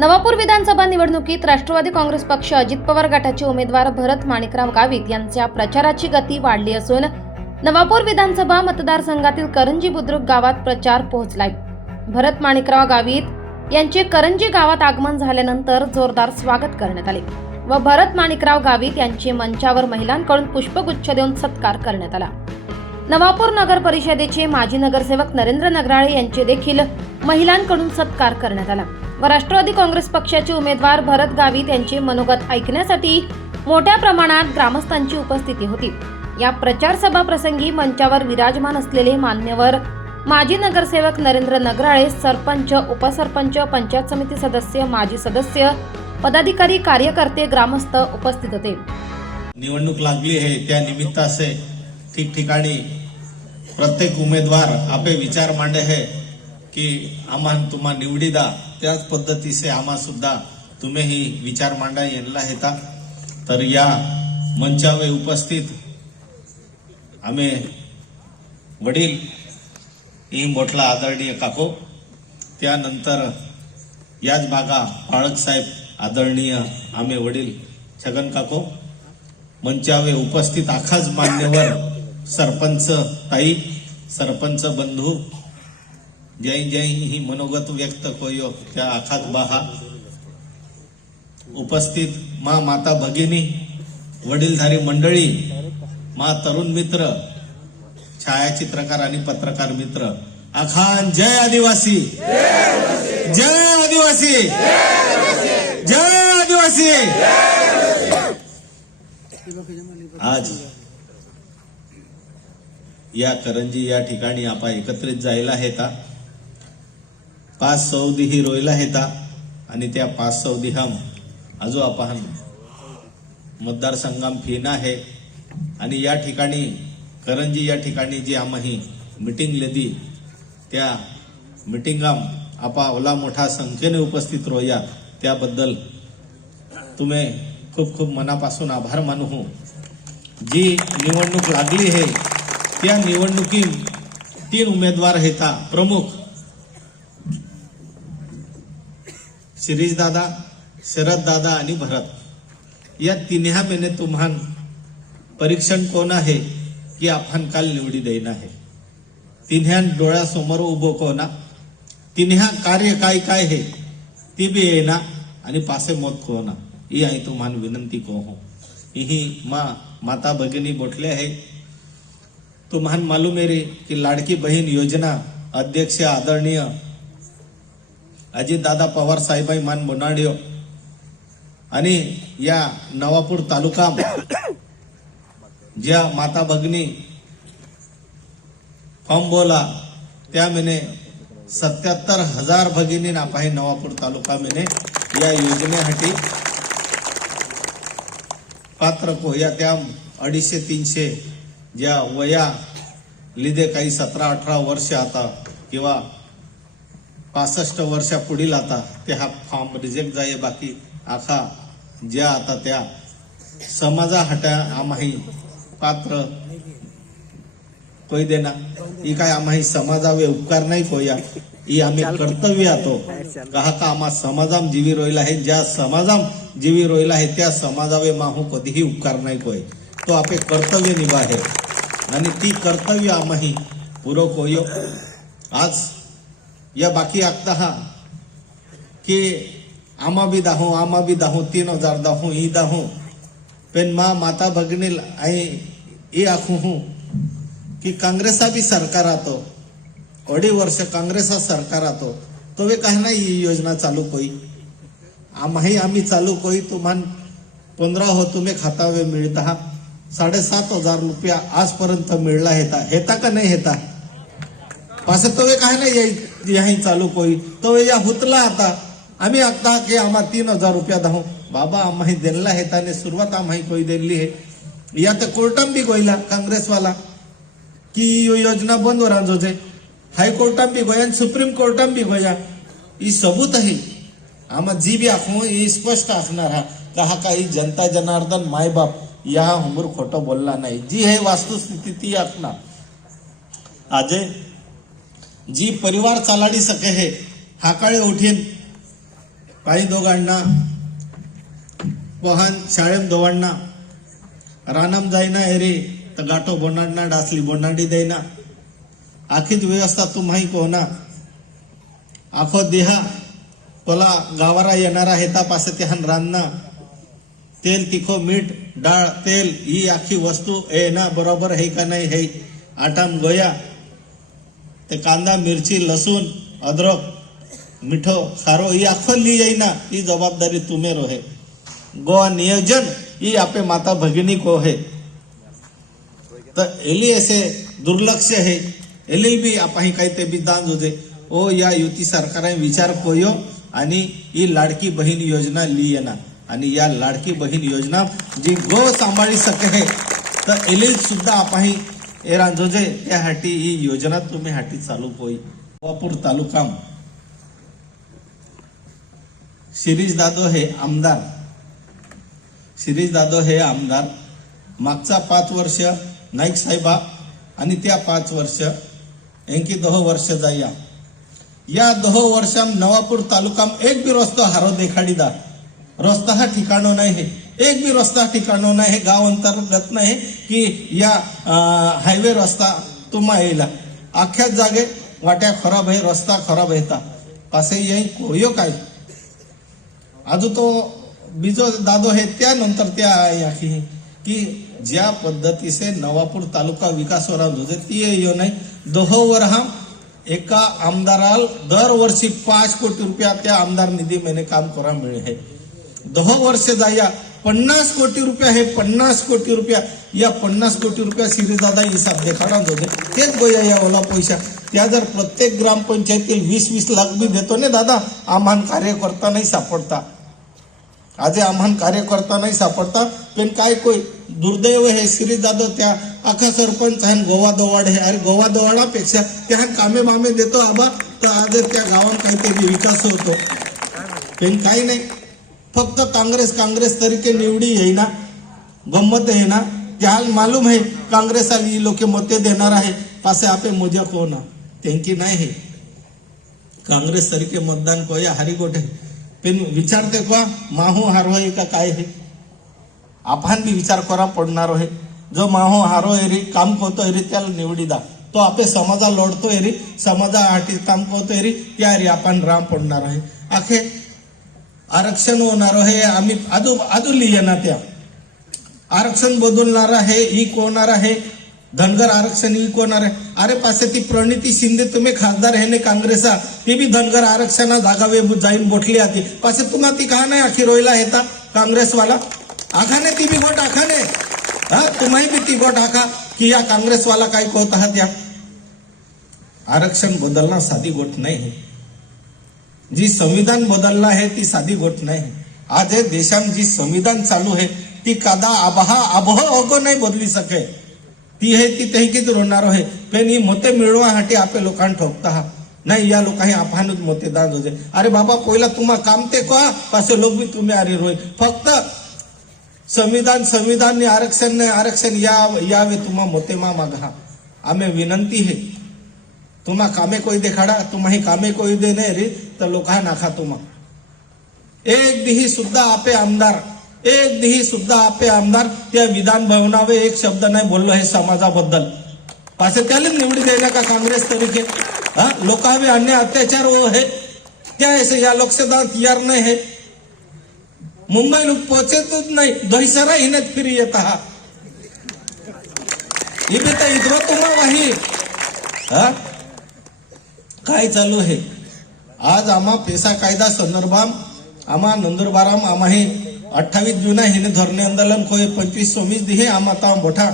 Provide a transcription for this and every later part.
नवापूर विधानसभा निवडणुकीत राष्ट्रवादी काँग्रेस पक्ष अजित पवार गटाचे उमेदवार भरत माणिकराव गावित यांच्या प्रचाराची गती वाढली असून नवापूर विधानसभा मतदारसंघातील करंजी बुद्रुक गावात प्रचार पोहोचलाय. भरत माणिकराव गावित यांचे करंजी गावात आगमन झाल्यानंतर जोरदार स्वागत करण्यात आले व भरत माणिकराव गावित यांचे मंचावर महिलांकडून पुष्पगुच्छ देऊन सत्कार करण्यात आला. नवापूर नगर परिषदेचे माजी नगरसेवक नरेंद्र नगराळे यांचे देखील महिलांकडून सत्कार करण्यात आला. व राष्ट्रवादी काँग्रेस पक्षाचे उमेदवार भरत गावित यांचे मनोगत ऐकण्यासाठी मोठ्या प्रमाणात ग्रामस्थांची उपस्थिती होती. या प्रचार सभा प्रसंगी मंचावर विराजमान असलेले मान्यवर माजी नगरसेवक नरेंद्र नगराळे सरपंच उपसरपंच पंचायत समिती सदस्य माजी सदस्य पदाधिकारी कार्यकर्ते ग्रामस्थ उपस्थित होते. निवडणूक लागली आहे. त्या निमित्ताचे ठिकठिकाणी प्रत्येक उमेदवार आपले विचार मांडे है. की आम्हा तुम्हा निवडी दा त्याच पद्धतीचे आम्हा सुद्धा तुम्ही ही विचार मांडा यांना येता तर या मंचावे उपस्थित आम्ही वडील ही मोठला आदरणीय काको त्यानंतर याच बागा बाळकसाहेब आदरणीय आम्ही वडील छगन काको मंचावे उपस्थित आखाच मान्यवर सरपंच ताई सरपंच बंधू जय जय ही मनोगत व्यक्त कोयो त्या आखात बाहा. उपस्थित मा माता भगिनी वडीलधारी मंडळी मा तरुण मित्र छायाचित्रकार आणि पत्रकार मित्र. अखान जय आदिवासी. जय आदिवासी. जय आदिवासी. आज या करंजी या ठिकाणी आपण एकत्रित जायला हेता पाच सौदी ही रोयला हेता आणि त्या पाच सौदी हम आजो आपण मतदारसंघाम फिना आहे आणि या ठिकाणी करंजी या ठिकाणी जी आम्ही मिटिंग लेदी त्या मिटिंगाम आपा ओला मोठा संख्येने उपस्थित रोया. त्याबद्दल तुम्ही खूप खूप मनापासून आभार मानू हो. जी निवडणूक लागली आहे त्या निवडणुकीत तीन उमेदवार हेता प्रमुख शिरीष दादा, शरद दादा आणि भरत. या तिन्हा महिने तुम्हान परीक्षण कोण आहे की काल निवडी देईन आहे? तिन्ह्या डोळ्यासमोर उभो कोणा तिन्हा कार्य काय काय हे ती बी आणि पासे मत कोणा ही आई तुम्हाला विनंती को हो ही मा, माता भगिनी बोटले है तुम्हान मालूम रे की लाडकी बहीण योजना अध्यक्ष, आदरणीय अजितदादा पवार साहेबाई मान बोनाडियो आणि या नवापूर तालुका ज्या माता भगिनी फॉर्म बोला त्या मेने सत्याहत्तर हजार भगिनी नापाही नवापूर तालुका मेने या योजनेसाठी पात्र को या त्या अडीचशे तीनशे ज्या वया लिदे काही सतरा अठरा वर्ष आता किंवा पासष्ट वर्षा पुढील आता ते हा फॉर्म रिजेक्ट जाय बाकी आखा ज्या आता त्या समाजा हटा आम्हाही पात्र कोई देना. ही काय आम्हाही समाजावे उपकार नाही कोया. ही आम्ही कर्तव्य आतो. कहा का आम्हा समाजाम जीवी रोयला आहे ज्या समाजाम जीवी रोयला आहे त्या समाजावे माहू कधीही उपकार नाही कोय. तो आपले कर्तव्य निभा आहे आणि ती कर्तव्य आम्हाही पुरो कोयो. आज या बाकी आखता हा की आमा बी दाहू आमा बी दाहू तीन हजार दाहू ही दाहू. पेन मा माता भगिनी आई ए आखू हूँ की काँग्रेसा बी सरकार आतो. अडी वर्ष काँग्रेसा सरकार आतो. तो वे काही नाही ही योजना चालू कोई. आम्हाही आम्ही चालू कोई तुम्हान पंधरा हो तुम्ही खातावे मिळता. हा साडेसात हजार रुपया आजपर्यंत मिळला हेता हेता का नाही हेता पासे तो वे काही नाही यही चालू कोई. तो वे या हुतला आता. आम्ही आता की आम्हा तीन हजार रुपया दाहू बाबा आम्हाही देणला त्याने सुरुवात आम्ही कोई दिली हे. या तर कोर्टाम बी गोयला काँग्रेसवाला. की यो योजना बंद हो रांजो जे. हायकोर्टाम बी गोया आणि सुप्रीम कोर्टाम बी गोया. ही सबूत आहे. आम्हा जी बी आखू ही स्पष्ट असणार हा. का हा काही जनता जनार्दन माय बाप या हुमूर खोटं बोलला नाही. जी हे वास्तुस्थिती ती आखणार. आजे जी परिवार चालाडी सके हे हाकाळे उठीन काही दोघांना वाहन शाळेम दोवांना रानाम जाईना एरी तर गाठो बोंडांना डासली बोंडांडी देईना. आखीच व्यवस्था तुम्हाही कोना आखो देहा पला गावारा येणारा हेता पासे ते हन रानना. तेल तिखो मीठ डाळ तेल ही आखी वस्तू ए ना बरोबर है का नाही है आटाम गोया. ते कांदा मिरची लसूण अद्रक मिठो खारो ही आखल ली जाईना. ही जबाबदारी तुम्ही रोहे. गोवा नियोजन ही आपे माता भगिनी को है. तर एली असे दुर्लक्ष आहे एली बी आपण काही ते बी दान होते ओ या युती सरकारने विचार कोयो आणि ही लाडकी बहीण योजना ली येणार आणि या लाडकी बहीण योजना जी गो सांभाळी सके है. तर एली सुद्धा आपण ए रांजोजे त्या हाटी ही योजना तुम्ही हाटी चालू होई. वापूर तालुका शिरीष दादो हे आमदार. शिरीष दादो हे आमदार. मागचा पाच वर्ष नाईक साहेबा आणि त्या पाच वर्ष एंकी दह वर्ष जाया या दह वर्षां नवापूर तालुकाम एक बी रस्तो हारो देखाडीदा. रस्ता हा ठिकाणो नाही हे. एक बी रस्ता ठिकाणं नाही हे गाव अंतर्गत नाही की या हायवे रस्ता तुम्हा येईल. अख्ख्याच जागे वाट्या खराब आहे रस्ता खराब येता पासे येई कोयो काय? अजून तो बिजो दादो हे त्यानंतर त्या आखी. की ज्या पद्धतीचे नवापूर तालुका विकासवर होते ती येऊ नाही दोहोवर हा एका आमदाराल दरवर्षी पाच कोटी रुपया त्या आमदार निधी मैंने काम करा मिळे हे. दह वर्ष जाया पन्नास कोटी रुपया हे पन्नास कोटी रुपया. या पन्नास कोटी रुपया श्रीदादा हिसाब देखाडा जो तेच गोया या ओला पैसा त्या जर प्रत्येक ग्रामपंचायतील वीस वीस लाख बी देतो ना दादा आम्हान कार्यकर्ता नाही सापडता. आज आम्हान कार्यकर्ता नाही सापडता. पण काय कोय दुर्दैव हे श्रीदादा त्या आखा सरपंच आहे गोवा दवाड हे अरे गोवा दवाडापेक्षा त्या कामे मामे देतो आबा. तर आज त्या गावात काहीतरी विकास होतो. पण काही नाही. फक्त काँग्रेस काँग्रेस तरीके निवडी येईना गंमत आहे ना हाल मालूम आहे काँग्रेस आली लोक मते देणार आहे. पासे आपे मजा को ना त्यांची नाही हे. काँग्रेस तरीके मतदान को या हरी गोटे पण विचारते का माहू हारो आहे का काय हे? आपण बी विचार करा पडणार आहे. जो माहो हारो एरी काम करतो एरी त्याला निवडी दा तो आपे समाजा लढतो एरी समाजा आटी काम करतो एरी त्या एरी आपण राम पडणार आहे. आखे आरक्षण होणार हे आम्ही आजू आजू ना त्या. आरक्षण बदलणार आहे ही कोणार आहे धनगर आरक्षण ही कोणार आहे. अरे पासे ती प्रणिती शिंदे तुम्ही खासदार आहे ने काँग्रेसा ती बी धनगर आरक्षणा जागावे जाईन बोटली आती. पासे तुम्हा ती का नाही आखी रोयला येता काँग्रेसवाला? आखाने ती बी गोट आखाने हा तुम्ही बी ती गोट आखा की या काँग्रेसवाला काय कहत आहात या? आरक्षण बदलना साधी गोट नाही. आहे जी संविधान बदलला आहे ती साधी गोट नाही. आज हे देशात जी संविधान चालू आहे ती कादा आबहा आबह अगो नाही बदली सके. ती हे ती तैकीच रोणार आहे. पण ही मते मिळवासाठी आपले लोकांना ठोकता. हा नाही या लोकांनी आपणच मतदान होते अरे बाबा पहिला तुम्हा काम ते का? पासे लोक बी तुम्ही अरे रोय. फक्त संविधान संविधान आरक्षण ने आरक्षण या यावे तुम्हा मते मा मागा आम्ही विनंती हे तुम्हा कामे कोई देखाडा तुम्हाही कामे कोई दे नाही रे तर लोका नाखा तुम्हा एक दिही सुद्धा आपे आमदार एक दिही सुद्धा आपे आमदार त्या विधान भवनावे एक शब्द नाही बोललो हे समाजाबद्दल। पासे त्याला निवडी द्यायला का काँग्रेस तरीके? हा लोकावे अन्य अत्याचार हो है। त्या ऐसे या लोकसभा तयार नाही है? मुंबई लोक पोहोचतच नाही दहिसरा हिनेत फिरी येत हा इथे तर इथं तुम्हा वाही। हा? काय चालू आहे? आज आम्हा पेसा कायदा संदर्भात आम्हा नंदुरबाराम आम्हा हे अठ्ठावीस जून हिने धरणे आंदोलन खोय पंचवीस सोमीस दिहे आम्हा ता मोठा.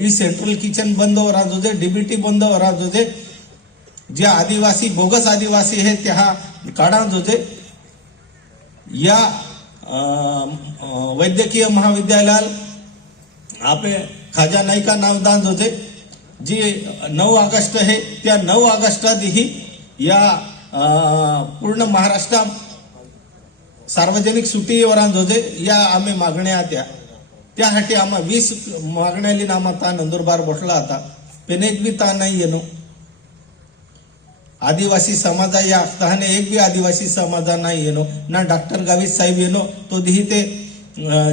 ही सेंट्रल किचन बंद हो राज होते डीबीटी बंद हो राज होते जे आदिवासी बोगस आदिवासी आहे त्या काढा होते या वैद्यकीय महाविद्यालयात आपे खाजा नाईका नावदान होते जी नऊ ऑगस्ट आहे त्या नऊ ऑगस्टातही या पूर्ण महाराष्ट्रात सार्वजनिक सुट्टी वरांत होते या आम्ही मागण्या त्या. त्यासाठी आम्हा वीस मागण्याली आम्हा ता नंदुरबार बसला आता. पेनेक बी ता नाही येणो. आदिवासी समाजा या तहाने एक बी आदिवासी समाजा नाही येणो. ना डॉक्टर गावित साहेब येणो तो दिही ते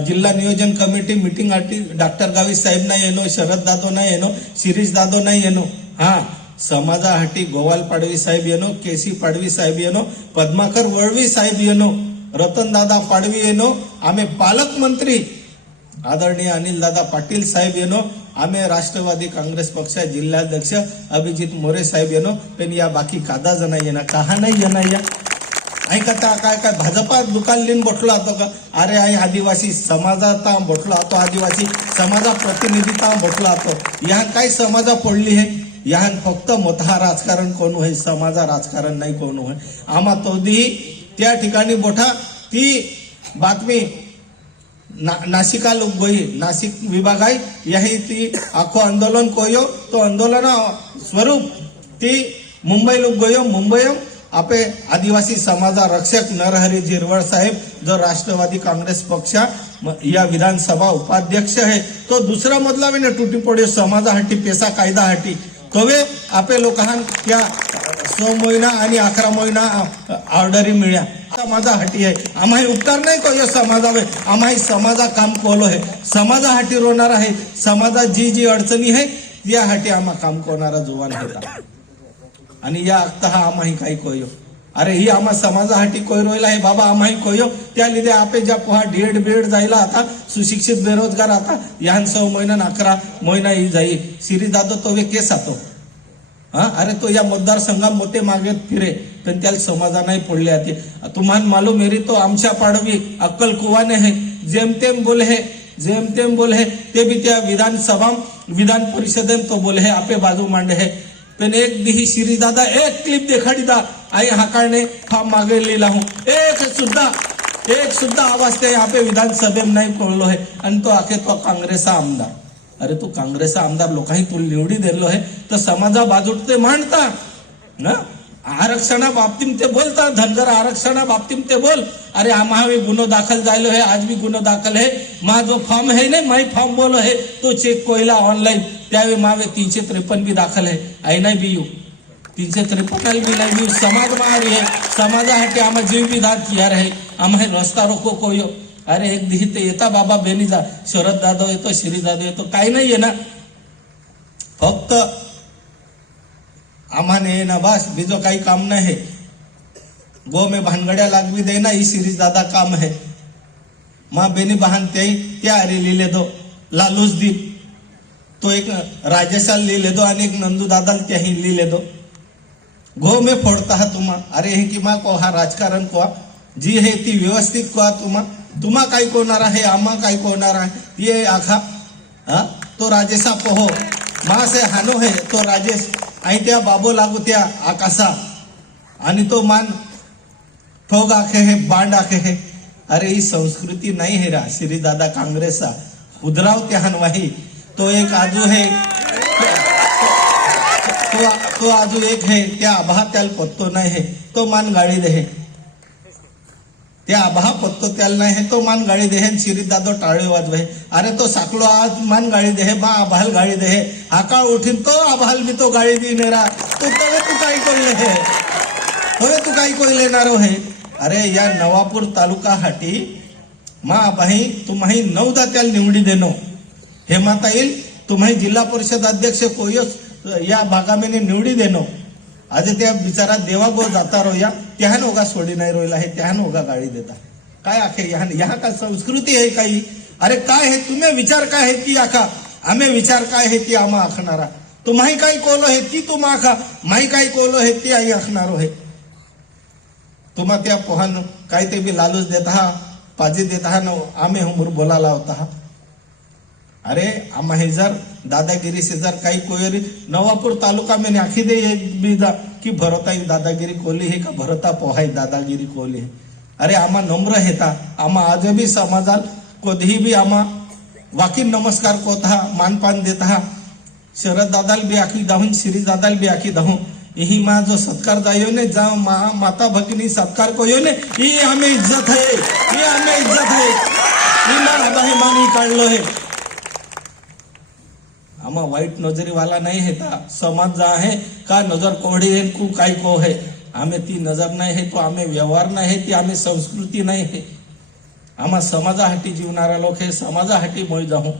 जिल्हा नियोजन कमिटी मिटिंग आठी डॉक्टर गावित साहेब नाही येणो शरद दादो नाही येणो शिरीष दादो नाही येणो. हां समाजासाठी गोवाल पाडवी साहेब येनो केसी पाडवी साहेब येनो पद्माकर वळवी साहेब येनो रतनदादा पाडवी येनो आम्ही पालकमंत्री आदरणीय अनिल दादा पाटील साहेब येनो आम्ही राष्ट्रवादी काँग्रेस पक्ष जिल्हाध्यक्ष अभिजित मोरे साहेब येनो पण या बाकी कादा जण येणार कहा नाही येणार या. ऐकता काय काय भाजपा दुकान लिन बसलो होतो का? अरे आई आदिवासी समाजात बसलो होतो आदिवासी समाजा प्रतिनिधिता बसलो होतो या काय समाजा पडली हे? यान फक्त मोठा राजकारण कोण होय समाजा राजकारण नाही कोण होय आम्हा तोदीही त्या ठिकाणी बोठा. ती बातमी ना, नाशिका लोक गोई नाशिक विभाग आहे. याही ती आखो आंदोलन कोयो. तो आंदोलन स्वरूप ती मुंबई लोक गोयो मुंबई आपे आदिवासी समाजा रक्षक नरहरी झिरवळ साहेब जो राष्ट्रवादी काँग्रेस पक्ष या विधानसभा उपाध्यक्ष आहे. तो दुसरा मधला विने तुटी पडे समाजासाठी पेसा कायदासाठी कवे आपे लोकांना त्या सो महिना आणि अकरा महिना ऑर्डरी मिळ्या. समाजासाठी आहे. आम्हाही उपकार नाही कयो समाजावे. आम्हाही समाजा काम कोलो आहे. समाजासाठी रोणार आहे. समाजात जी जी अडचणी आहे त्यासाठी आम्हा काम कोणारा जुवान होता. आणि या आत्ता हा आम्हाही काही कोयो अरे ही आम्हा समाजासाठी कोय रोयला आहे. बाबा आम्हाही कोयो. त्या लिदे आपे ज्या पोहा डेड बेड जायला आता सुशिक्षित बेरोजगार आता यान सौ महिना न अकरा महिना ही जाई. सिरी दादो तो वे केस आतो. हा? अरे तो या मतदारसंघात मोठे मागे फिरे. पण त्याला समाजानाही पडले आते तुम्हाला मालूम मेरी तो आमच्या पाडवी अक्कल कुवाने है जेमतेम बोले है जेमतेम बोले है ते भी त्या विधानसभा विधान परिषदेत तो बोले है आपे बाजू मांडे है. पण एक दिही श्रीदादा एक क्लिप देखाडी दा. आई हाकाळने फार्म मागे लिहिला हूं. एक सुद्धा एक सुद्धा आवाज त्या आपे विधानसभेत नाही कळलो आहे. आणि तो आखे तो काँग्रेसचा आमदार. अरे तू काँग्रेसचा आमदार लोकांनी तू निवडी दिलो आहे तर समाजा बाजूट ते मांडता ना? आरक्षणा बाबतीत ते बोलता धनगर आरक्षणा बाबतीत ते बोल. अरे आम्हा भी गुन्हो दाखल झालो आहे आज भी गुन्हो दाखल आहे. मा जो फॉर्म है ना माई फॉर्म बोलो है. तो चेक कोयला ऑनलाईन त्यावेळी मावे तीनशे त्रेपन्न भी दाखल है आई नाही बी यू. तीनशे त्रेपन्न बी नाही बी समाज मारी है समाजासाठी आम्हा जीव बी दाद किया आहे आम्हा रस्ता रोको कोयो हो। अरे एक दिही ते येता बाबा बेनी जा शरद दादो येतो श्री दादो येतो काही नाही आहे ना। फक्त आम्हाने ना बास बीजो काही काम नाही है। गो में भानगड्या लागवी देना ही सिरीज दादा काम है। माँ बेनी बहन ते त्या अरे लिहिले दो लालूच दीप तो एक राजेशाल लिहिले दो आणि एक नंदू दादा त्याही लिहिले दो। गो में फोडता हा तुम्हा। अरे हे किमा को हा राजकारण को जी है ती व्यवस्थित को तुम्हा। तुम्हा काय कोणार आहे आम्हा काय कोणार आहे ये आखा हा तो राजेशा पोहो मा से हानो है तो राजेश। आई त्या बाबो लागू त्या आकाशा। आणि तो मान ठोग आखे है बांड आखे है। अरे ही संस्कृती नाही है रा श्री दादा काँग्रेसचा उदराव त्या हनवाही तो एक आजू है। तो, तो आजू एक है त्या आभा त्याल पत्तो नाही है तो मान गाळी दे त्या आभा पत्तो त्याल नाही है तो मान गाळी दे शिरीत दादो टाळे वाजवे अरे तो साकलो आज मान गाळी दे बा आभाल गाळी दे आकाळ उठीन तो आभाल मी तो गाळी देणारा तू तवे तू काही कोल्ले हे होय तू काही कोल्ले नारो हे अरे या नवापूर तालुका हाटी मा आबाही तुम्हाही निवडी देणो हे माता येईल. तुम्ही जिल्हा परिषद अध्यक्ष कोयस या भागामेने निवडी देनो आज त्या बिचारा देवा जाता रो या त्याहन होगा सोडी नाही रोयला हे त्याहन होगा गाडी देता. काय आखे यहाँ यहाँ का संस्कृती आहे काही? अरे काय हे? तुम्ही विचार काय है ती आखा? आम्ही विचार काय है ती आम्हा आखणारा? तुम्ही काही कोलो है ती तुम आखा? माही काही कोलो है ती आई आखणारो हे? तुम्हा त्या पोहान काय ते बी लालूच देता पाजी देता हा आम्ही हुमूर बोलायला होता हा. अरे आम्हा हे जर दादागिरी से जर काही कोयरी नवापूर तालुका में आखी दे एक बी दा की भरता ही दादागिरी कोली है का भरता पोहाई दादागिरी कोली है? अरे आम्हा नम्र हेता आम्हा आज बी समाजात कधीही बी आम्हा वाकीन नमस्कार कोता मानपान देता हा। शरद दादाल बी आखी दाहून, श्री दादाल बी आखी दाहून। यही माँ जो सत्कार जायो ने, जा माँ, माता भगिनी सत्कार को यो ने ये हमें इज़्ज़त है ये हमें इज़्ज़त है। ये माँ अभिमानी काढलो है। आम्हा वाईट नजरीवाला नाही हेता समाज जहाँ आहे का नजर कोवड़ी है कु काय को आहे? आम्ही ती नजर नाही आहे तो आम्ही व्यवहार नाही आहे ती आम्ही संस्कृती नाही आहे आम्हा समाजासाठी जीवणारा लोक हे समाजासाठी मोळ जाऊ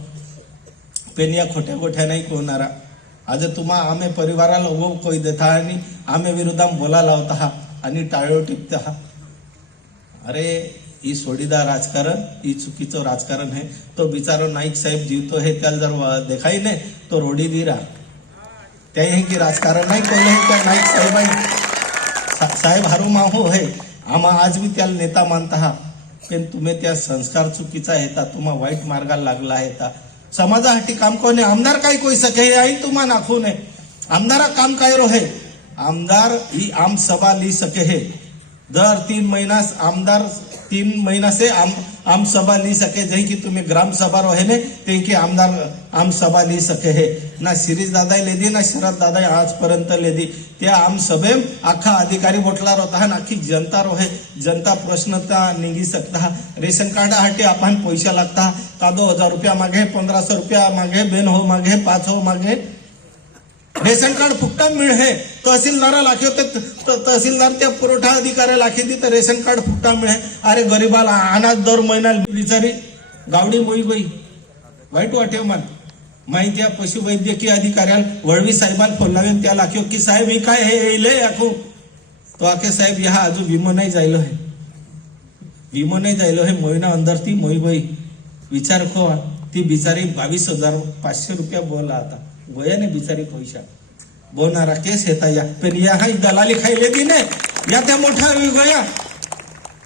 पेनिया खोट्या खोट्या नाही कोणारा. आज तुम्हा आम्ही परिवाराला उभं कोई देता आणि आम्ही विरुद्ध बोला लावता आणि टाळ्यो टिपता अरे ही सोडीदार राजकारण ही चुकीचं राजकारण आहे. तो बिचारो नाईक साहेब जीवतो हे त्याला जर देखाई नाही तो रोडी दिरा त्याही की राजकारण नाही कोण त्या नाईक साहेबांनी. साहेब हरू माहो है. आम्हा आज मी त्याला नेता मानता हा. पण तुम्ही त्या संस्कार चुकीचा येता तुम्हा वाईट मार्गाला लागला आहे समाजासाठी काम कोण? आहे आमदार काय कोई सके हे? आई तुम्हा नाखू नये आमदारा काम काय रो है? आमदार ही आम सभा ली सके है. दर तीन महीना आमदार तीन महीना से आम आम सभा ली सके। जही की तुम्ही ग्राम सभा रहे ने ते की आमदार आम सभा ली सके है। ना शिरीष दादा लेदी ना शरद दादा आजपर्यंत लेदी। त्या आम सभे आखा अधिकारी बोटला होता ना आखी जनता रोहे। जनता प्रश्न निघी सकता रेशन कार्ड हाटी आपण पैसा लागता का दो हजार रुपया मागे पंधराशे रुपया मागे बेन हो मागे पाच हो मागे रेशन कार्ड फुकटा मिळ हे तहसीलदारा लाखे होते त- तहसीलदार त्या पुरवठा अधिकाऱ्या लाखे दी तर रेशन कार्ड फुकटा मिळे अरे गरीबाला अनाज दर महिना बिचारी गावडी मोई गोई. वाईट वाटे मन. माहिती पशुवैद्यकीय अधिकाऱ्याला वळवी साहेबाला फोन लावेन त्या लाख्यो की साहेब ही काय हे येईल आखो. तो आखे साहेब ह्या अजून विमो नाही जायलो हे. विमो नाही जायलो हे मोहिना अंदर ती मोई गोई. विचार खो ती बिचारी बावीस हजार पाचशे रुपया बोला आता. गोयाने बिचारी पैसा बोलणारा केस येता या पण या हा दलाली खायले ती ने या त्या मोठा गया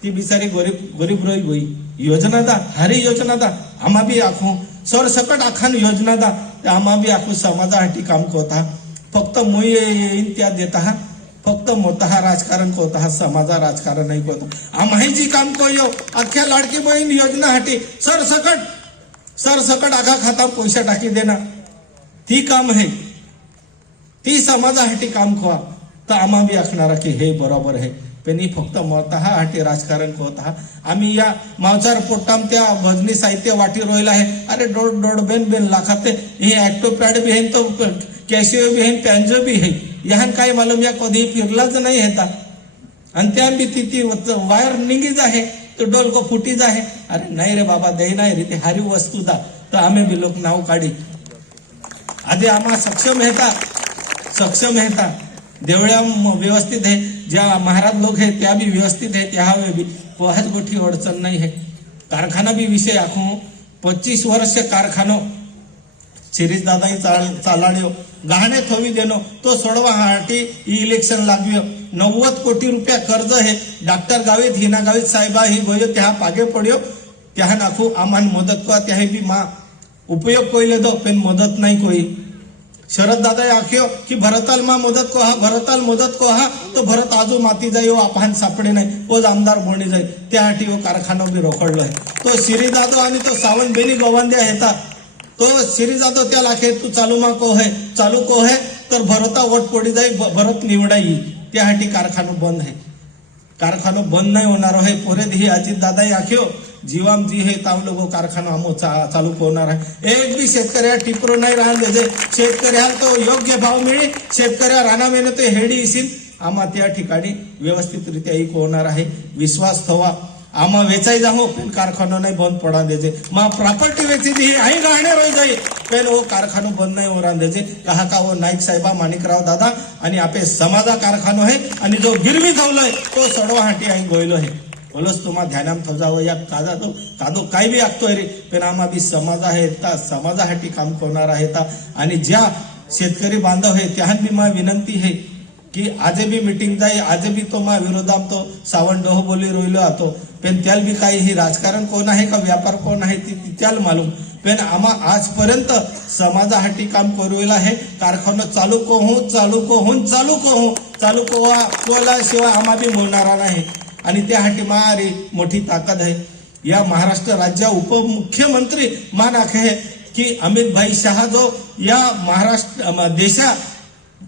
ती बिचारी गरीब गरीब रोई होई. योजना दा हारी योजना दा. आम्हा बी आखू. सर सकट आखान योजना दा. आम्हा बी आखू समाजासाठी काम करता. फक्त मुई येईन त्या देता. हा फक्त मोठा राजकारण करता. हा समाजा राजकारण नाही कोता आम्हाही जी काम कोयो अख्ख्या लाडकी बहीण हाटी सर सकट सर सकट आखा खाता पैसा टाकी देना. ती काम आहे ती समाजासाठी काम खवा तर आम्हा बी असणार की हे बरोबर आहे. पण फक्त मतहा हाटी राजकारण करत हा आम्ही या मावचार पोट्टाम त्या भजनी साहित्य वाटी रोयला आहे. अरे डोड डोड बेन बेन लाखाते. हे ऍक्टोपॅड बी हेन तो कॅशिओ बी हेन पॅन्जो बी हे याहन काय मालूम या कधी फिरलाच नाही येता. आणि त्या बी ती ती वायर निघीच आहे तो डोलको फुटीच आहे. अरे नाही रे बाबा दे नाही रे ते हारी वस्तू दा. तर आम्ही बी लोक नाव काढी. आधी आम्हा सक्षम हेता सक्षम हेता देवळ्या म- व्यवस्थित आहे. ज्या महाराज लोक आहेत त्या बी व्यवस्थित है त्या हवे बी पोहाच गोठी अडचण नाही आहे. कारखाना बी विषय आखू. पच्चीस वर्ष कारखानो. शिरीष दादा चालाड्यो. गहाणे थोवी देनो. तो सोडवा हाटी इलेक्शन लागव्यो. नव्वद कोटी रुपया कर्ज हे डॉक्टर गावित हिना गावित साहेबा ही गोयो त्या पागे पड्यो. त्या नाखू आम्हाला मदत करा. त्या बी मा उपयोग कोइले दो पण मदत नाही कोई। शरद दादा आख्यो की भरताल मा मदत को हा भरताल मदत को हा तो भरत आजो माती जाई आपण सापडे नाही तोच आमदार बोणी जाई। त्यासाठी वो कारखाना बी रोखडलो आहे। तो शिरी जाधव आणि तो सावंत बेनी गवांद्या येता। तो शिरी जाधव त्या लाखे तू चालू मा को है चालू को है तर भरता वट पोडी जाई भरत निवडाई. त्यासाठी कारखाना बंद आहे. कारखानो बंद नाही होणार आहे. पोरे ही अजित दादा आख्यो जीवाम जी हे ताव लोक कारखाना आमो चा- चालू होणार आहे. एक बी शेतकऱ्या टिपरो नाही राहणार त्याचे शेतकऱ्याला तो योग्य भाव मिळेल शेतकऱ्या राणा मेहनत ते हेडी येशील. आम्हा त्या ठिकाणी व्यवस्थितरित्या एक होणार आहे. विश्वास ठेवा. आम्हा वेचाई जाहो पण कारखानो नाही बंद पडा द्यायचे. मा प्रॉपर्टी वेची दी आई गाणे रोज जाई. पण हो, वो कारखानो बंद नाही होणार द्यायचे. कहा का वो नाईक साहेबा माणिकराव दादा आणि आपे समाजा कारखानो आहे आणि जो गिरवी ठेवलोय तो सडवा हाटी आई गोयलो आहे. बोलस तुम्हा ध्यानात ठेवजावं या कादा तो कादो काय बी आखतोय रे. पण आम्हा बी समाज आहे ता समाजासाठी काम करणार आहे ता. आणि ज्या शेतकरी बांधव आहे त्या बी मा विनंती आहे की आज बी मिटिंग जाई आज बी तो मा विरोधात तो. सावंडोह बोली रोयलो आतो. पण त्याला बी काही हे राजकारण कोण आहे का व्यापार कोण आहे ती त्याला मालूम. पण आम्हा आजपर्यंत समाजासाठी काम करूला आहे कारखाना चालू कोहू चालू कोहून चालू कोहू चालू कोवा कोला शिवाय आम्हा बी बोलणारा नाही. आणि त्यासाठी मारे मोठी ताकद आहे. या महाराष्ट्र राज्या उपमुख्यमंत्री मान आखे की अमित भाई शहा जो या महाराष्ट्र देशा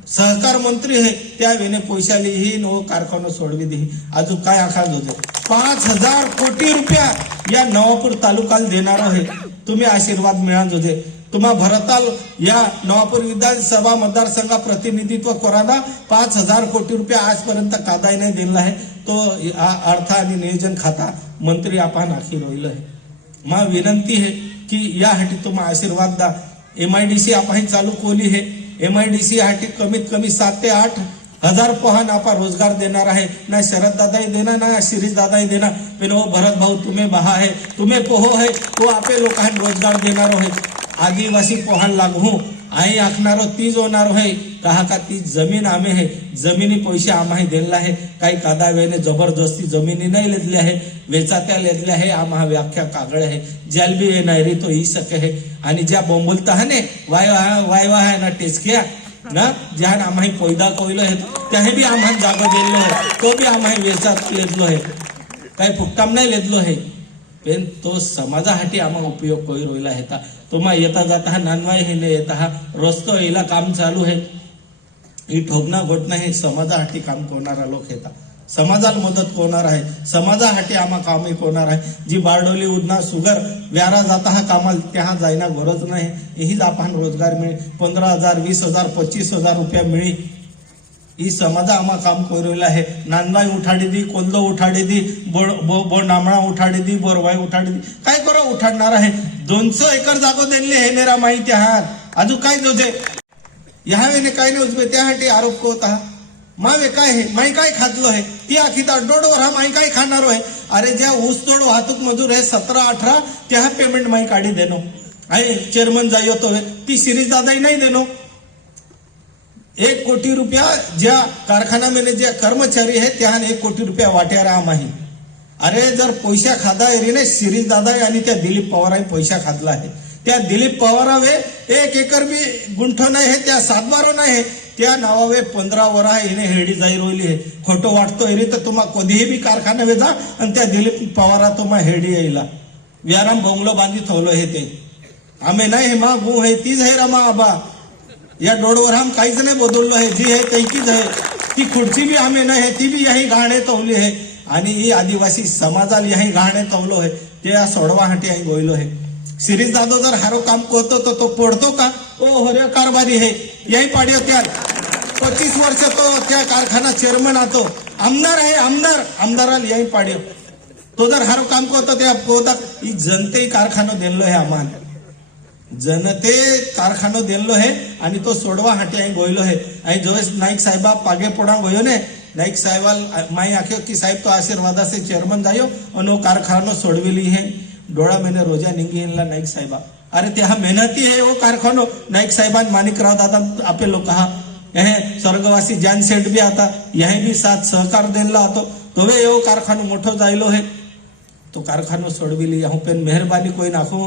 सहकार मंत्री आहे त्या वेने पैशाली ही नो कारखानो सोडवी दे. अजून काय आखाज होते पाच हजार कोटी रुपया या नवापूर तालुक्याला देणार आहे. तुम्ही आशीर्वाद मिळाल होते तुम्हा भरताल या नवापूर विधानसभा मतदारसंघा प्रतिनिधित्व कराना पाच हजार कोटी रुपये आजपर्यंत कादाय नाही दिला आहे. तो अर्थ आणि नियोजन खाता मंत्री आपण अखिर होईल आहे. मा विनंती आहे की यासाठी तुम्हा आशीर्वाद द्या. एम आय डी सी आपण चालू कोली हे M I D C I T कमीत कमी सात ते आठ हजार पोहान आपा रोजगार देणार आहे. ना शरद दादाही देणार ना शिरीष दादाही देना पण वो भरत भाऊ तुम्ही बहा है तुम्ही पोहो है तो आपे लोकांना रोजगार देणार आहे. आदिवासी पोहान लागू. आई आखणारो तीच होणार आहे कहा का ती जमीन आम्ही आहे. जमिनी पैसे आम्हाही दिलेला आहे. काही कादा जबरदस्ती जमिनी नाही लेतली आहे. वेचात्या लेतल्या आहे. आम्हा व्याख्या कागळ आहे. ज्याला बी येणारी तो ही सके आहे. आणि ज्या बोंबलता हा ने वाय वाय वाय ना टेचक्या ना ज्या आम्हाला पैदा कोयलो आहे त्याही बी आम्हा जागो दिलेलो आहे. तो बी आम्हाला वेचात लेतलो आहे. काही फुकटाम नाही लेतलो आहे. पण तो समाजासाठी आम्हा उपयोग करून रोयला हेता तुम्हा येता जाता हा नानवाय हे नाही येता हा रस्तो येला काम चालू आहे ही ठोकणा घोटणं हे समाजासाठी काम करणारा लोक येतात समाजाला मदत कोणार आहे. समाजासाठी आम्हा कामे कोणार आहे. जी बारडोली उदना सुगर व्यारा जाता हा कामाला त्या जायना गरज नाही. हीच आपण रोजगार मिळे पंधरा हजार वीस हजार पच्चीस हजार रुपया मिळी ही समाजा आम्हा काम करू आहे. नांदबाई उठाडी दी कोल्दो उठाडी दी बोड बो बो नामळा उठाडी दी बोरबाई उठाडी दी. काय करो उठाडणार आहे? दोनशे एकर जागो दिले हे नेरा माहिती आहात अजून काय जोजे ह्या वेळेने काय नाही उजबे त्यासाठी आरोप होत आहात. मावे काय हे? माई काय खातलो आहे ती आखी डोडवर हा माई काय खाणार आहे? अरे ज्या ऊसतोड वाहतूक मजूर आहे सतरा अठरा त्या पेमेंट माई काढी देनो आहे चेअरमन जाई होतो ती सिरीज दादाही नाही देनो एक कोटी रुपया ज्या कारखाना मेने ज्या कर्मचारी आहे त्या एक कोटी रुपया वाट्या राहा माही. अरे जर पैसा खादा एरीने शिरीष दादा आणि त्या दिलीप पवारांनी पैसा खातला आहे. त्या दिलीप पवारावे एक एकर बी गुंठ नाही हे त्या सातबारो नाही हे त्या नावावे पंधरा वर आहे हिने हेडी जाई रोयली हे खोटं वाटतो एरी तर तुम्हा कधीही बी कारखाना वे जा आणि त्या दिलीप पवारा तुम्हा हेडी येईला व्याराम बंगलो बांधी थोलो हे ते. आम्ही नाही हे मा गु हे तीच आहे रमा आबा. या डोळवर हम काहीच नाही बदललो हे जी हे तैकीच आहे. ती खुर्ची बी आम्ही नाही आहे ती बी याही गाणे तवली आहे. आणि ही आदिवासी समाजाला याही गाणे कवलो आहे ते या सोडवासाठी आई गोयलो आहे सिरीज दादो जर हारो काम करतो तर तो पडतो का? ओ हरे कारभारी है. याही पाड्यो त्या पच्चीस वर्ष तो त्या कारखाना चेअरमन आतो आमदार आहे आमदार. आमदाराला याही पाड्यो तो जर हारो काम करतो त्या कोता ही जनते कारखानो दिलो आहे आम्हाला. जनते कारखानो दिलो है आणि तो सोडवा हाटी आई गोयलो है. आई जो नाईक साहेबा पागे पोडा गोयो ने नाईक साहेबाल माई आख्यो की साहेब तो आशीर्वादा से चेअरमन जायो आणि वो कारखानो सोडविली है डोळा महिने रोजा निंगी इनला नाईक साहेबा अरे ते हा मेहनती है वो कारखानो नाईक साहेबान माणिकराव दादा आपे लोक हा यहे स्वर्गवासी जान सेठ बी आता यही बी साथ सहकार दिला होतो तोवे एवो कारखानो मोठो जायलो है तो कारखानो सोडविली હું પેન મહેરબાની કોઈ નાખો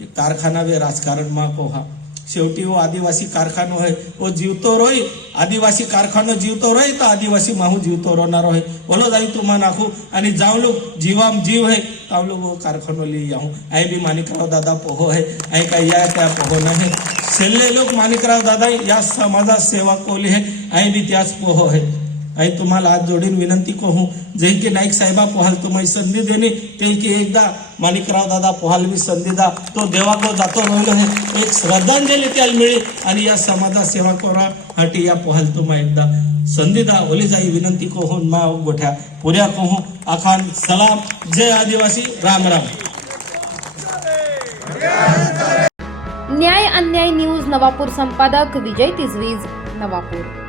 એ कारखाना वे રાજકારણમાં કોહા शेवटी वो आदिवासी कारखानो है वो हो जीवतो रोई आदिवासी कारखानो जीवतो रोई तो आदिवासी माहू जीवतो रोना रोय बोलो जाई तुम्हा नाखू आणि जाऊ लोग जीवाम जीव है ताव लोग वो हो कारखानो ली जाऊ आई भी मानिकराव दादा पोहो है आई का या त्या पोहो नाही. सेल्ले लोक मानिकराव दादा या समाजात सेवा कोली है आई भी त्याच पोहो है आई तुम्हाला आज जोडीन विनंती कहू जे की नाईक साहेबा पोहाल तुम्ही संधी देणे ते की एकदा माणिकराव दादा पोहाल बी संधी दा तो देवाको जातो रोहिलो एक श्रद्धांजली त्याला मिळेल आणि या समाजा सेवा करा हाटी या पोहाल तुम्हा एकदा संधी दा. ओली जाई विनंती कहून मा गोठ्या. पुऱ्या कहूं आखान सलाम. जय आदिवासी राम राम. न्याय अन्याय न्यूज नवापूर संपादक विजय तिजवीज नवापूर.